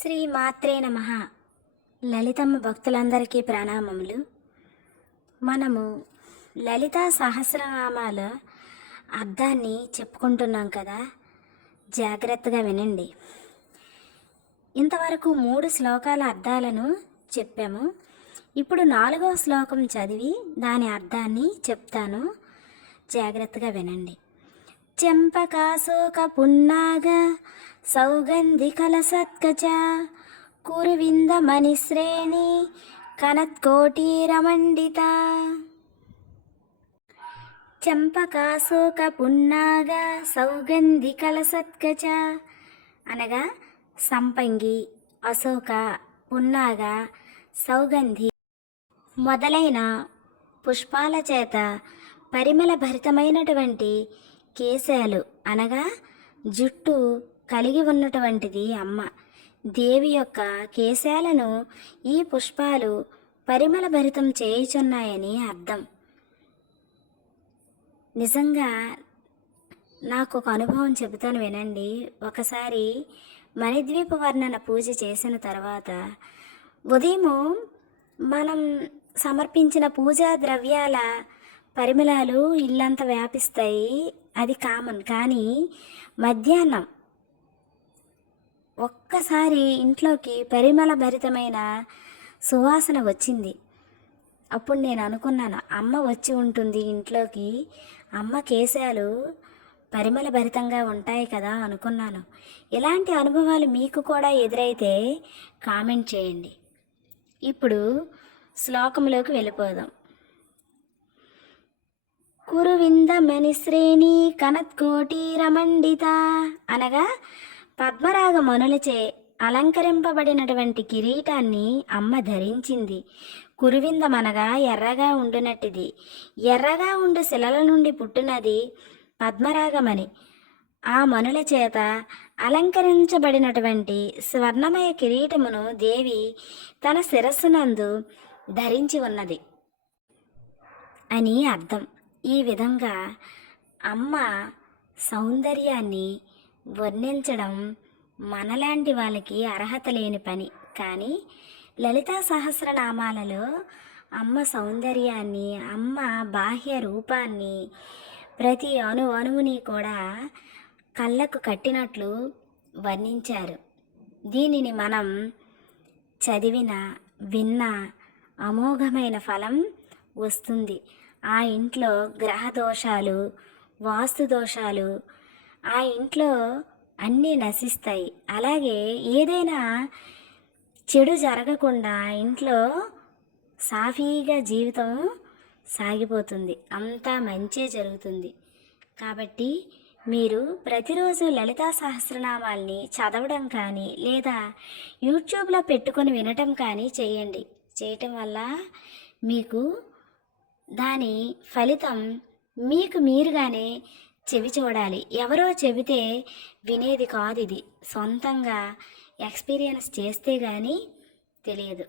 శ్రీ మాత్రే నమః. లలితమ్మ భక్తులందరికీ ప్రణామములు. మనము లలితా సహస్రనామాల అర్థాన్ని చెప్పుకుంటున్నాం కదా, జాగ్రత్తగా వినండి. ఇంతవరకు 3 శ్లోకాల అర్థాలను చెప్పాము. ఇప్పుడు 4వ శ్లోకం చదివి దాని అర్థాన్ని చెప్తాను, జాగ్రత్తగా వినండి. చెంపకాశోక పున్నాగ సౌగంధికలసత్కచ కురువింద మణిశ్రేణి కనత్కోటీరమండిత. చెంపకాశోక పున్నాగ సౌగంధికలసత్కచ అనగా సంపంగి, అశోక, పున్నాగ, సౌగంధి మొదలైన పుష్పాల చేత పరిమళ భరితమైనటువంటి కేశాలు అనగా జుట్టు కలిగి ఉన్నటువంటిది అమ్మ. దేవి యొక్క కేశాలను ఈ పుష్పాలు పరిమళ భరితం చేయుచున్నాయని అర్థం. నిజంగా నాకు ఒక అనుభవం చెబుతాను, వినండి. ఒకసారి మణిద్వీప వర్ణన పూజ చేసిన తర్వాత ఉదయం మనం సమర్పించిన పూజా ద్రవ్యాల పరిమళాలు ఇల్లంతా వ్యాపిస్తాయి, అది కామన్. కానీ మధ్యాహ్నం ఒక్కసారి ఇంట్లోకి పరిమళ భరితమైన సువాసన వచ్చింది. అప్పుడు నేను అనుకున్నాను, అమ్మ వచ్చి ఉంటుంది ఇంట్లోకి, అమ్మ కేశాలు పరిమళ భరితంగా ఉంటాయి కదా అనుకున్నాను. ఇలాంటి అనుభవాలు మీకు కూడా ఎదురైతే కామెంట్ చేయండి. ఇప్పుడు శ్లోకంలోకి వెళ్ళిపోదాం. కురువింద మణిశ్రేణి కనత్కోటీరమండిత అనగా పద్మరాగ మనులచే అలంకరింపబడినటువంటి కిరీటాన్ని అమ్మ ధరించింది. కురువిందమనగా ఎర్రగా ఉండునట్టిది. ఎర్రగా ఉండు శిలల నుండి పుట్టినది పద్మరాగమణి. ఆ మనుల చేత అలంకరించబడినటువంటి స్వర్ణమయ కిరీటమును దేవి తన శిరస్సునందు ధరించి ఉన్నది అని అర్థం. ఈ విధంగా అమ్మ సౌందర్యాన్ని వర్ణించడం మనలాంటి వాళ్ళకి అర్హత లేని పని. కానీ లలితా సహస్రనామాలలో అమ్మ సౌందర్యాన్ని, అమ్మ బాహ్య రూపాన్ని, ప్రతి అణువుని కూడా కళ్ళకు కట్టినట్లు వర్ణించారు. దీనిని మనం చదివిన, విన్న అమోఘమైన ఫలం వస్తుంది. ఆ ఇంట్లో గ్రహ దోషాలు, వాస్తు దోషాలు, ఆ ఇంట్లో అన్నీ నశిస్తాయి. అలాగే ఏదైనా చెడు జరగకుండా ఇంట్లో సాఫీగా జీవితం సాగిపోతుంది, అంతా మంచే జరుగుతుంది. కాబట్టి మీరు ప్రతిరోజు లలితా సహస్రనామాల్ని చదవడం కానీ లేదా యూట్యూబ్లో పెట్టుకొని వినటం కానీ చేయండి. చేయటం వల్ల మీకు దాని ఫలితం మీకు మీరుగానే చెవి చూడాలి. ఎవరో చెబితే వినేది కాదు, ఇది సొంతంగా ఎక్స్పీరియన్స్ చేస్తే కానీ తెలియదు.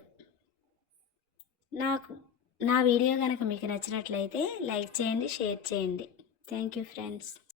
నా వీడియో కనుక మీకు నచ్చినట్లయితే లైక్ చేయండి, షేర్ చేయండి. Thank you friends.